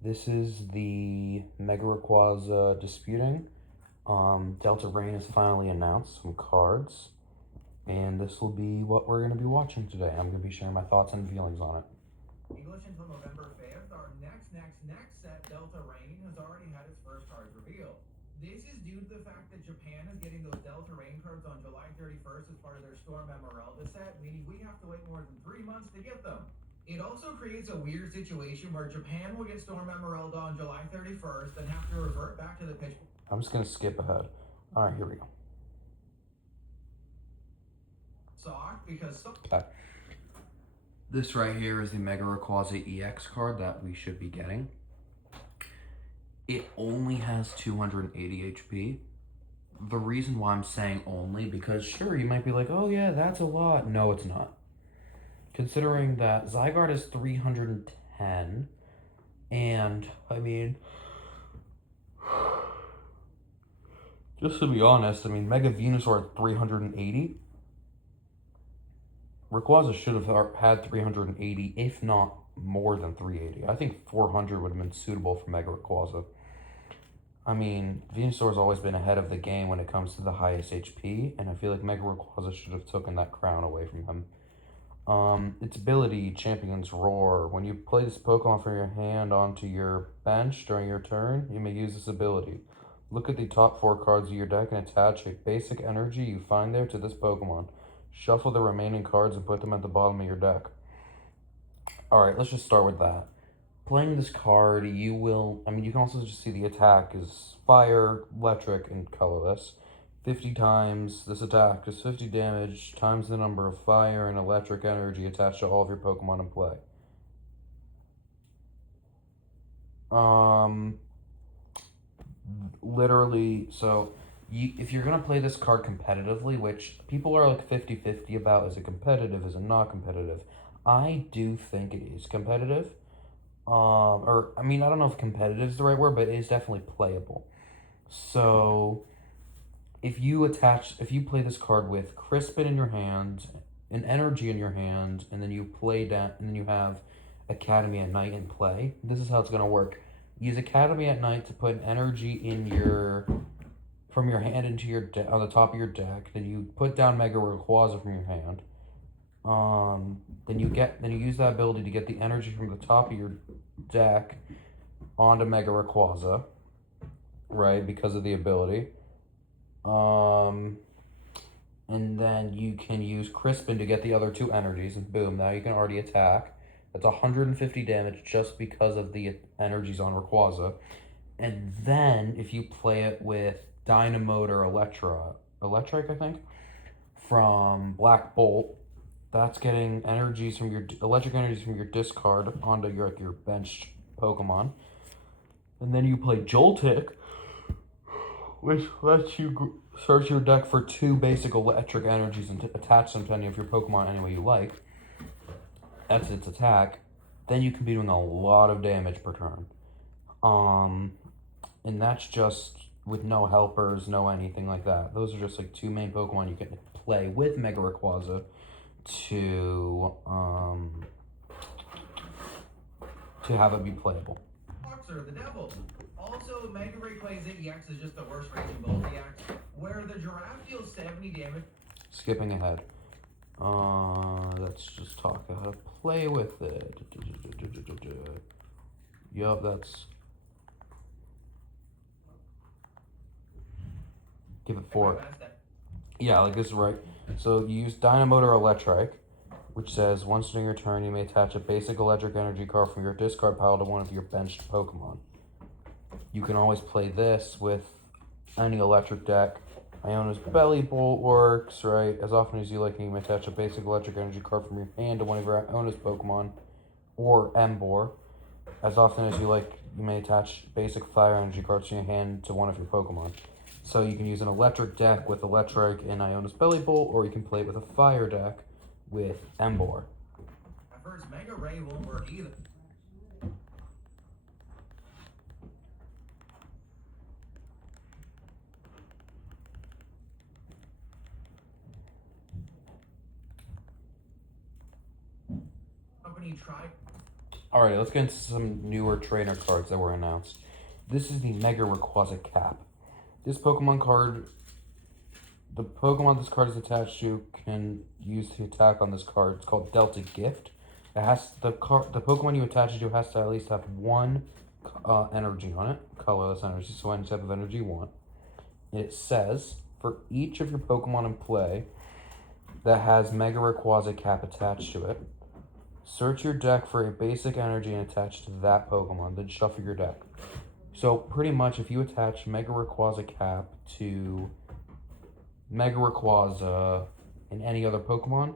This is the Mega Rayquaza disputing. Delta Rain has finally announced some cards, and this will be what we're going to be watching today. I'm going to be sharing my thoughts and feelings on it. English until November 5th, our next set, Delta Rain, has already had its first cards revealed. This is due to the fact that Japan is getting those Delta Rain cards on July 31st as part of their Storm Emeralda set, meaning we have to wait more than 3 months to get them. It also creates a weird situation where Japan will get Storm Emeralda on July 31st and have to revert back to the pitch. I'm just going to skip ahead. All right, here we go. Because okay. This right here is the Mega Rayquaza EX card that we should be getting. It only has 280 HP. The reason why I'm saying only, because sure, you might be like, oh yeah, that's a lot. No, it's not. Considering that Zygarde is 310, and, I mean, just to be honest, I mean, Mega Venusaur at 380. Rayquaza should have had 380, if not more than 380. I think 400 would have been suitable for Mega Rayquaza. I mean, Venusaur's always been ahead of the game when it comes to the highest HP, and I feel like Mega Rayquaza should have taken that crown away from him. Its ability, Champion's Roar. When you play this Pokemon from your hand onto your bench during your turn, you may use this ability. Look at the top 4 cards of your deck and attach a basic energy you find there to this Pokemon. Shuffle the remaining cards and put them at the bottom of your deck. Alright, let's just start with that. Playing this card, you can also just see the attack is fire, electric, and colorless. 50 times, this attack is 50 damage times the number of fire and electric energy attached to all of your Pokemon in play. Literally, so if you're going to play this card competitively, which people are like 50-50 about, is it competitive, is it not competitive? I do think it is competitive. I don't know if competitive is the right word, but it is definitely playable. So, if you play this card with Crispin in your hand, an energy in your hand, and then you play that, and then you have Academy at Night in play, this is how it's going to work. Use Academy at Night to put an energy from your hand into your on the top of your deck. Then you put down Mega Rayquaza from your hand. Then you use that ability to get the energy from the top of your deck onto Mega Rayquaza, right? Because of the ability. And then you can use Crispin to get the other 2 energies, and boom, now you can already attack. That's 150 damage just because of the energies on Rayquaza. And then, if you play it with Dynamote or Electric, I think, from Black Bolt, that's getting electric energies from your discard onto your benched Pokemon. And then you play Joltik, which lets you search your deck for 2 basic electric energies and attach them to any of your Pokemon any way you like. That's its attack. Then you can be doing a lot of damage per turn. And that's just with no helpers, no anything like that. Those are just like 2 main Pokemon you can play with Mega Rayquaza to have it be playable. Boxer, the devil. Also, Mega Rayquaza EX is just the worst Raging Bull EX, where the Giraffe deals 70 damage. Skipping ahead. Let's just talk about how to play with it. Yup, that's... Give it 4. Yeah, like this is right. So you use Dynamote or Electric, which says, once during your turn, you may attach a basic electric energy card from your discard pile to one of your benched Pokemon. You can always play this with any electric deck. Iona's Bellibolt works, right? As often as you like, you may attach a basic electric energy card from your hand to one of your Iona's Pokemon, or Emboar. As often as you like, you may attach basic fire energy cards from your hand to one of your Pokemon. So you can use an electric deck with Electric and Iona's Bellibolt, or you can play it with a fire deck with Emboar. At first, Mega Ray won't work either. Company tried. Alright, let's get into some newer trainer cards that were announced. This is the Mega Rayquaza Cap. This Pokemon card, the Pokemon this card is attached to can use to attack on this card. It's called Delta Gift. It has the Pokemon you attach it to has to at least have one energy on it, colorless energy, so any type of energy you want. It says for each of your Pokemon in play that has Mega Rayquaza Cap attached to it, search your deck for a basic energy and attach to that Pokemon, then shuffle your deck. So pretty much if you attach Mega Rayquaza Cap to Mega Rayquaza and any other Pokemon,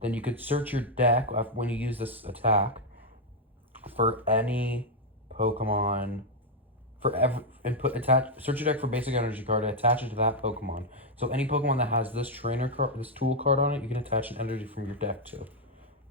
then you could search your deck when you use this attack for any Pokemon search your deck for basic energy card and attach it to that Pokemon. So any Pokemon that has this trainer card, this tool card on it, you can attach an energy from your deck to.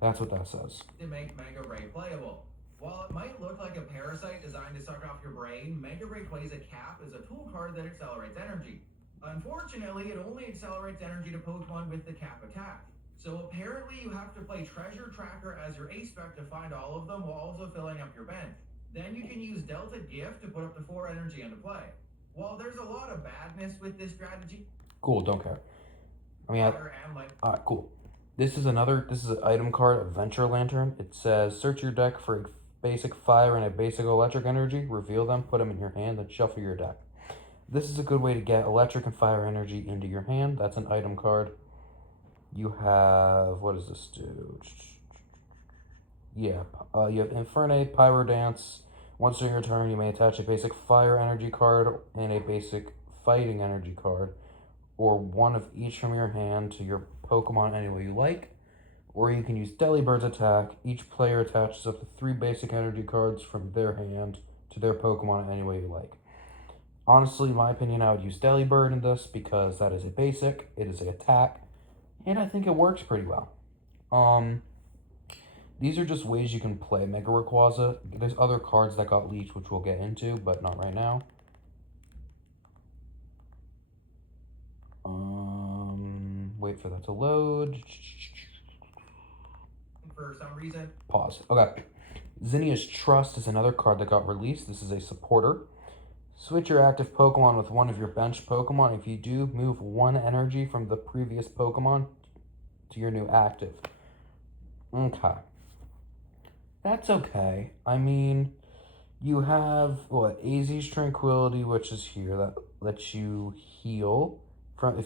That's what that says. To make Mega Ray playable. While it might look like a parasite designed to suck off your brain, Mega Rayquaza Cap is a tool card that accelerates energy. Unfortunately, it only accelerates energy to Pokemon with the cap attached. So apparently you have to play Treasure Tracker as your ace spec to find all of them while also filling up your bench. Then you can use Delta Gift to put up to 4 energy into play. While there's a lot of badness with this strategy... Cool, don't care. Alright, cool. This is an item card, Adventure Lantern. It says, search your deck for a basic fire and a basic electric energy, reveal them, put them in your hand, and shuffle your deck. This is a good way to get electric and fire energy into your hand. That's an item card. You have, what does this do? Yeah, you have Infernape, Pyro Dance. Once during your turn, you may attach a basic fire energy card and a basic fighting energy card, or one of each from your hand to your Pokemon any way you like. Or you can use Delibird's attack. Each player attaches up to 3 basic energy cards from their hand to their Pokemon any way you like. Honestly, in my opinion, I would use Delibird in this because that is a basic, it is an attack, and I think it works pretty well. These are just ways you can play Mega Rayquaza. There's other cards that got leaked, which we'll get into, but not right now. Wait for that to load. For some reason. Pause. Okay. Zinnia's Trust is another card that got released. This is a supporter. Switch your active Pokemon with one of your bench Pokemon. If you do, move 1 energy from the previous Pokemon to your new active. Okay. That's okay. I mean, you have, what, AZ's Tranquility, which is here, that lets you heal from,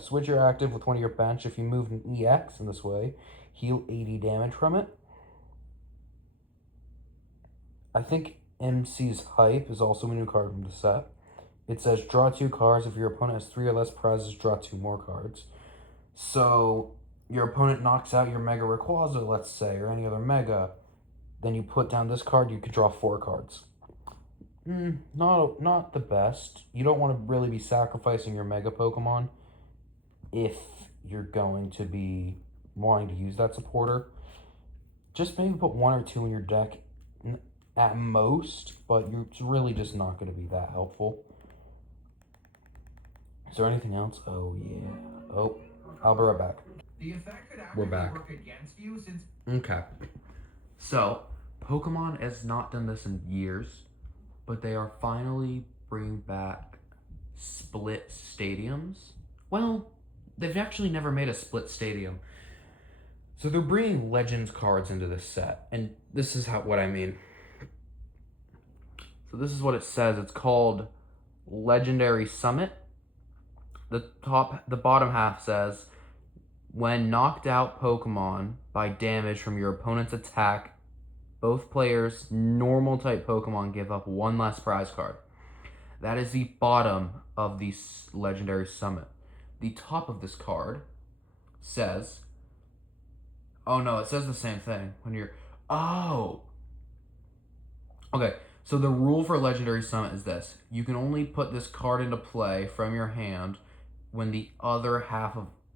switch your active with one of your bench. If you move an EX in this way, heal 80 damage from it. I think MC's Hype is also a new card from the set. It says draw 2 cards. If your opponent has 3 or less prizes, draw 2 more cards. So your opponent knocks out your Mega Rayquaza, let's say, or any other Mega. Then you put down this card, you could draw 4 cards. Not the best. You don't want to really be sacrificing your Mega Pokemon if you're going to be wanting to use that supporter. Just maybe put 1 or 2 in your deck at most, but it's really just not going to be that helpful. Is there anything else? Oh, yeah. Oh, I'll be right back. The effect could actually work against you since... Okay. So, Pokemon has not done this in years, but they are finally bringing back split stadiums. Well, they've actually never made a split stadium. So they're bringing Legends cards into this set, and this is what I mean. So this is what it says. It's called Legendary Summit. The bottom half says, when knocked out Pokemon by damage from your opponent's attack, both players' normal type Pokemon give up 1 less prize card. That is the bottom of the Legendary Summit. The top of this card says, oh no, it says the same thing when you're, okay. So the rule for Legendary Summit is this. You can only put this card into play from your hand when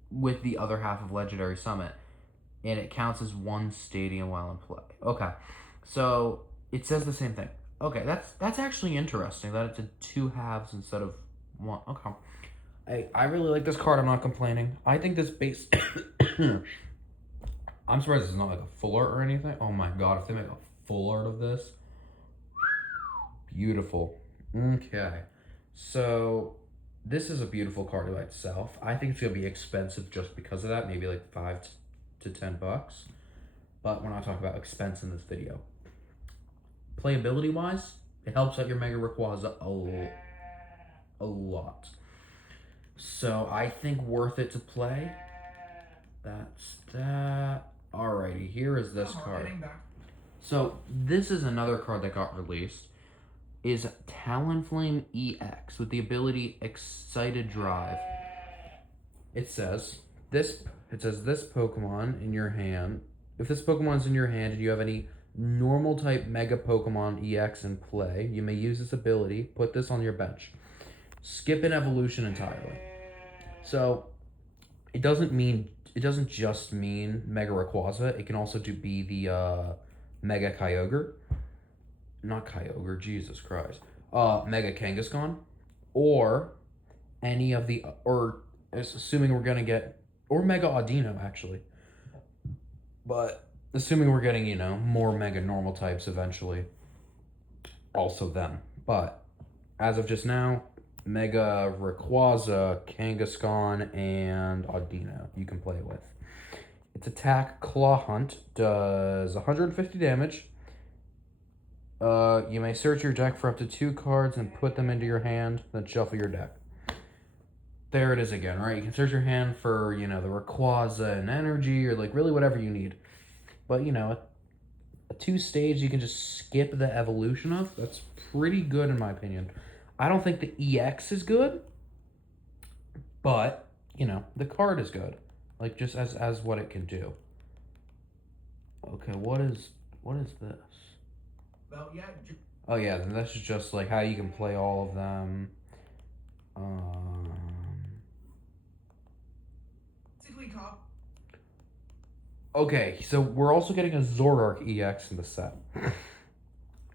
with the other half of Legendary Summit, and it counts as 1 stadium while in play. Okay, so it says the same thing. Okay, that's actually interesting that it's in 2 halves instead of 1. Okay, I really like this card. I'm not complaining. I think this base I'm surprised it's not like a full art or anything. Oh my god, if they make a full art of this, beautiful. Okay, so this is a beautiful card by itself. I think it's gonna be expensive just because of that, maybe like $5 to $10. But we're not talking about expense in this video. Playability wise, it helps out your Mega Rayquaza a lot. So I think worth it to play. That's that. Alrighty, here is this card. So this is another card that got released. Is Talonflame EX with the ability Excited Drive. It says this Pokemon in your hand. If this Pokemon's in your hand and you have any normal type Mega Pokemon EX in play, you may use this ability. Put this on your bench. Skip an evolution entirely. So it doesn't just mean Mega Rayquaza. It can also be the Mega Kyogre. Not Kyogre, Jesus Christ. Mega Kangaskhan. Or any of the, or assuming we're gonna get, or Mega Audino actually. But assuming we're getting, more Mega Normal types eventually. Also them. But as of just now, Mega Rayquaza, Kangaskhan, and Audino you can play with. Its attack, Claw Hunt, does 150 damage. You may search your deck for up to 2 cards and put them into your hand, then shuffle your deck. There it is again, right? You can search your hand for, the Rayquaza and energy, or like really whatever you need. But, a 2-stage you can just skip the evolution of. That's pretty good in my opinion. I don't think the EX is good, but, the card is good. Like, just as what it can do. Okay, what is this? Well, yeah. Oh yeah, then this is just like how you can play all of them. Okay, so we're also getting a Zoroark EX in the set.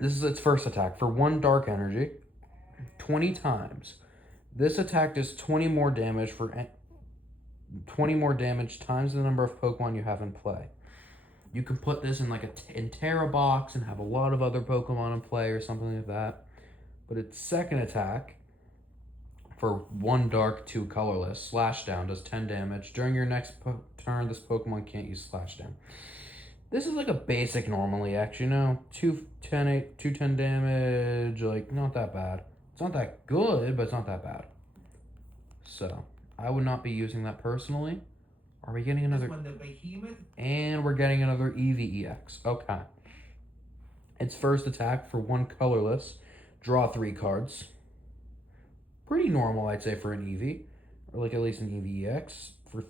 This is its first attack. For 1 dark energy, 20 times. This attack does 20 more damage times the number of Pokemon you have in play. You can put this in like a Terra box and have a lot of other Pokemon in play or something like that. But its second attack, for 1 dark, 2 colorless, Slash Down does 10 damage. During your next turn, this Pokemon can't use Slash Down. This is like a basic normal EX, 210 damage, like not that bad. It's not that good, but it's not that bad. So, I would not be using that personally. Are we getting another? And we're getting another Eevee EX. Okay. Its first attack, for 1 colorless, draw 3 cards. Pretty normal, I'd say, for an Eevee. Or like at least an Eevee EX. For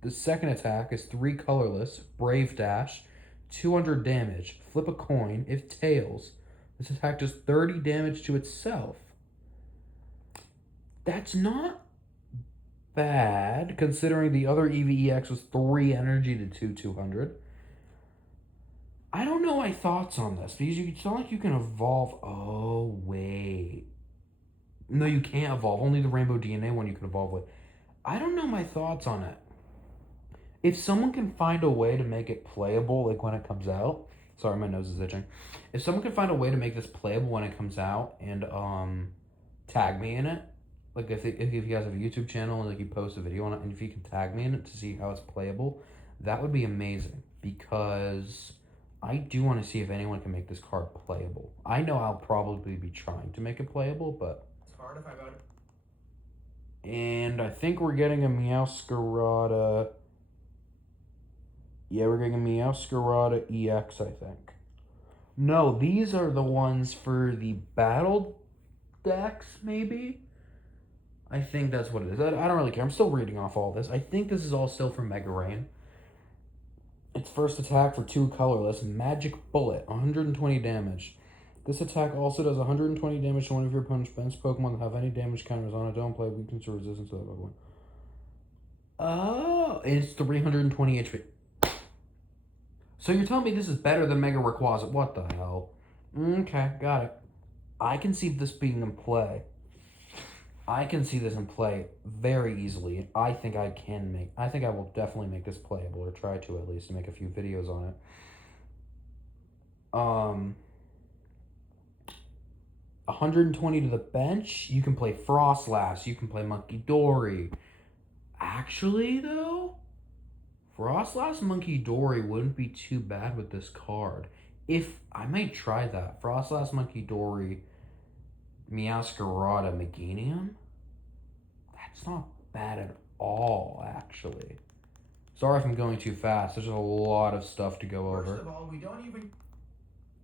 the second attack is 3 colorless, Brave Dash, 200 damage. Flip a coin. If tails, this attack does 30 damage to itself. That's not bad, considering the other Eevee EX was 3 energy to 200. I don't know my thoughts on this, because it's not like you can evolve. Oh, wait. No, you can't evolve. Only the Rainbow DNA one you can evolve with. I don't know my thoughts on it. If someone can find a way to make it playable, like when it comes out. Sorry, my nose is itching. If someone can find a way to make this playable when it comes out and tag me in it, like if you guys have a YouTube channel and like you post a video on it, and if you can tag me in it to see how it's playable, that would be amazing, because I do want to see if anyone can make this card playable. I know I'll probably be trying to make it playable, but it's hard if I got it. And I think we're getting a Meowscarada. Yeah, we're getting a Meowscarada EX, I think. No, these are the ones for the battle decks, maybe? I think that's what it is. I don't really care. I'm still reading off all this. I think this is all still from Mega Rain. Its first attack, for 2 colorless, Magic Bullet, 120 damage. This attack also does 120 damage to one of your opponent's bench Pokemon that have any damage counters on it. Don't play weakness or resistance to that Pokemon. Oh, it's 320 HP. So you're telling me this is better than Mega Rayquaza? What the hell? Okay, got it. I can see this being in play. I can see this in play very easily. I think I will definitely make this playable, or try to at least, and make a few videos on it. 120 to the bench, you can play Frostlass, you can play Monkey Dory. Actually, though, Frostlass Monkey Dory wouldn't be too bad with this card. If I might try that. Frostlass Monkey Dory, Meowscarada, Meganium? That's not bad at all, actually. Sorry if I'm going too fast. There's a lot of stuff to go over. First of all, we don't even...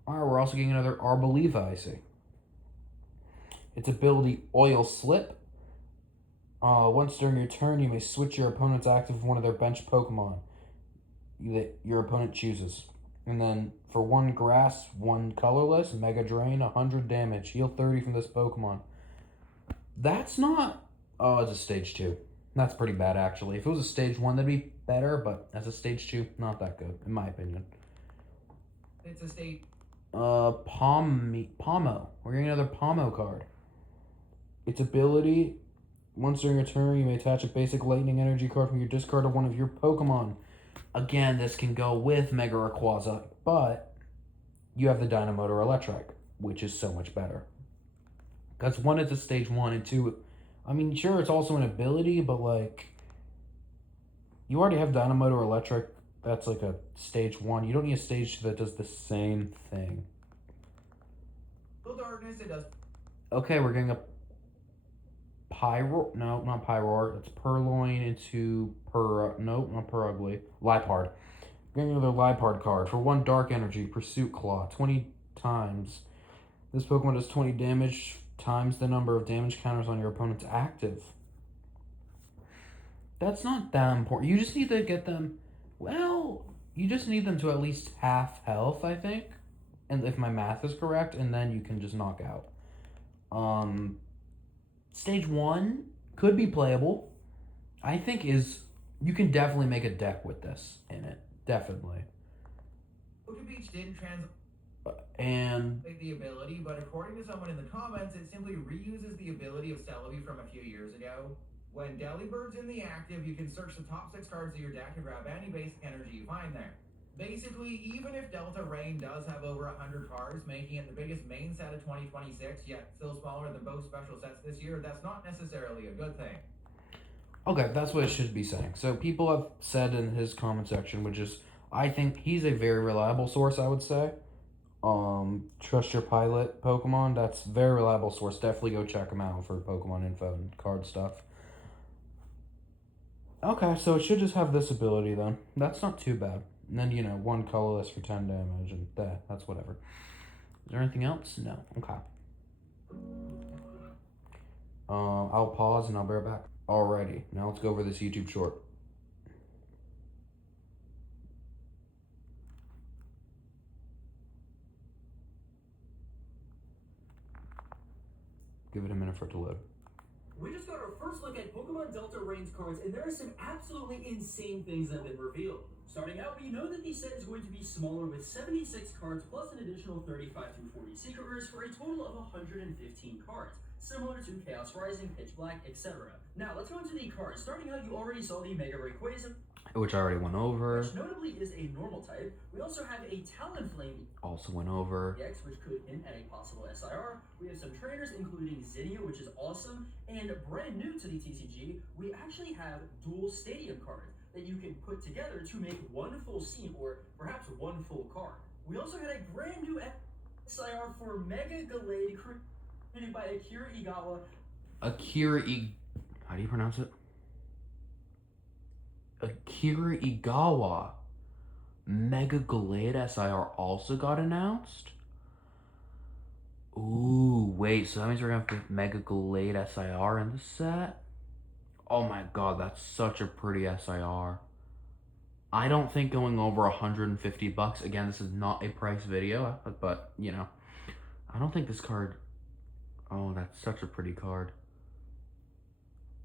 Alright, we're also getting another Arboliva, I see. Its ability, Oil Slip. Once during your turn, you may switch your opponent's active with one of their bench Pokemon that your opponent chooses. And then for 1 grass, 1 colorless, Mega Drain, 100 damage. Heal 30 from this Pokemon. That's not... Oh, it's a stage 2. That's pretty bad, actually. If it was a stage 1, that'd be better, but as a stage 2, not that good, in my opinion. It's a stage... Pomo. We're getting another Pomo card. Its ability, once during a turn, you may attach a basic lightning energy card from your discard to one of your Pokemon. Again, this can go with Mega Rayquaza, but you have the Dynamotor Electric, which is so much better. Because 1, it's a stage 1, and 2, I mean, sure, it's also an ability, but like, you already have Dynamotor Electric. That's like a stage 1. You don't need a stage 2 that does the same thing. Darkness, it does. Okay, we're getting a Pyro... No, not Pyroar. It's Purloin into No, not Purugly. Liepard. Getting another Liepard card. For 1 Dark Energy, Pursuit Claw. 20 times. This Pokemon does 20 damage times the number of damage counters on your opponent's active. That's not that important. You just need to get them... Well, you just need them to at least half health, I think. And if my math is correct, and then you can just knock out. Stage 1 could be playable. I think you can definitely make a deck with this in it. Definitely. Poke Beach didn't and the ability, but according to someone in the comments, it simply reuses the ability of Celebi from a few years ago. When Delibird's in the active, you can search the top 6 cards of your deck and grab any basic energy you find there. Basically, even if Delta Rain does have over 100 cards, making it the biggest main set of 2026, yet still smaller than both special sets this year, that's not necessarily a good thing. Okay, that's what it should be saying. So people have said in his comment section, which is, I think he's a very reliable source, I would say. Trust your pilot Pokemon, that's a very reliable source. Definitely go check him out for Pokemon info and card stuff. Okay, so it should just have this ability then. That's not too bad. And then, 1 colorless for 10 damage, and that's whatever. Is there anything else? No. Okay. I'll pause and I'll be right back. Alrighty, now let's go over this YouTube short. Give it a minute for it to load. We just got our first look at Pokemon Delta Rain's cards, and there are some absolutely insane things that have been revealed. Starting out, we know that the set is going to be smaller with 76 cards plus an additional 35 through 40 secret rares for a total of 115 cards, similar to Chaos Rising, Pitch Black, etc. Now, let's go into the cards. Starting out, you already saw the Mega Rayquaza, which I already went over. Which notably is a normal type. We also have a Talonflame. Also went over. X, which could hint at a possible SIR. We have some trainers, including Zinnia, which is awesome. And brand new to the TCG, we actually have dual stadium cards that you can put together to make one full scene, or perhaps one full card. We also had a brand new SIR for Mega Gallade, created by Akira Igawa. How do you pronounce it? Akira Igawa. Mega Gallade SIR also got announced? Ooh, wait, so that means we're gonna have Mega Gallade SIR in the set? Oh my god, that's such a pretty SIR. I don't think going over $150, again, this is not a price video, but, I don't think this card, oh, that's such a pretty card.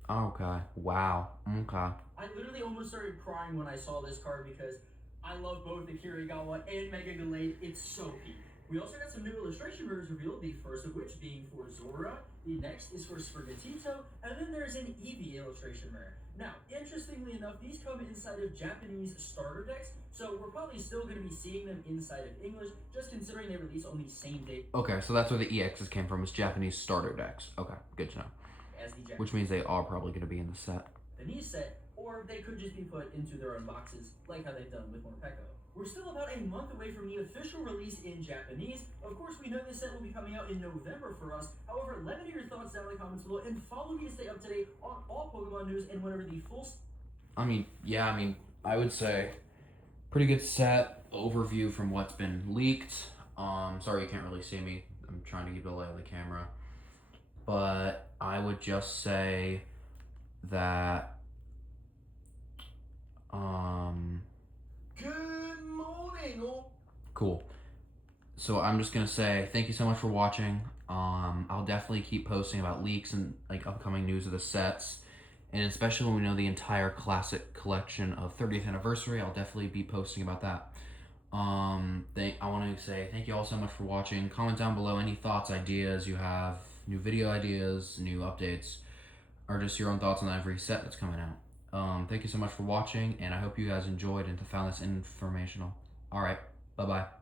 Okay, wow, okay. I literally almost started crying when I saw this card because I love both Akira Igawa and Mega Gallade. It's so peak. We also got some new illustration mirrors revealed, the first of which being for Zora, the next is for Sprigatito, and then there's an Eevee illustration mirror. Now, interestingly enough, these come inside of Japanese starter decks, so we're probably still going to be seeing them inside of English, just considering they release on the same day Okay, so that's where the EXs came from, is Japanese starter decks. Okay, good to know. as the Japanese Which means they are probably going to be in the set. Japanese set, or they could just be put into their own boxes, like how they've done with Morpeko. We're still about a month away from the official release in Japanese. Of course, we know this set will be coming out in November for us. However, let me know your thoughts down in the comments below, and follow me to stay up to date on all Pokemon news and whenever the full I would say pretty good set overview from what's been leaked. Sorry you can't really see me. I'm trying to keep the light on the camera. But I would just say that Good morning, all. cool. So I'm just gonna say thank you so much for watching. I'll definitely keep posting about leaks and like upcoming news of the sets, and especially when we know the entire classic collection of 30th anniversary, I'll definitely be posting about that. I want to say thank you all so much for watching. Comment down below any thoughts, ideas you have, new video ideas, new updates, or just your own thoughts on every set that's coming out. Thank you so much for watching, and I hope you guys enjoyed and found this informational. All right, bye bye.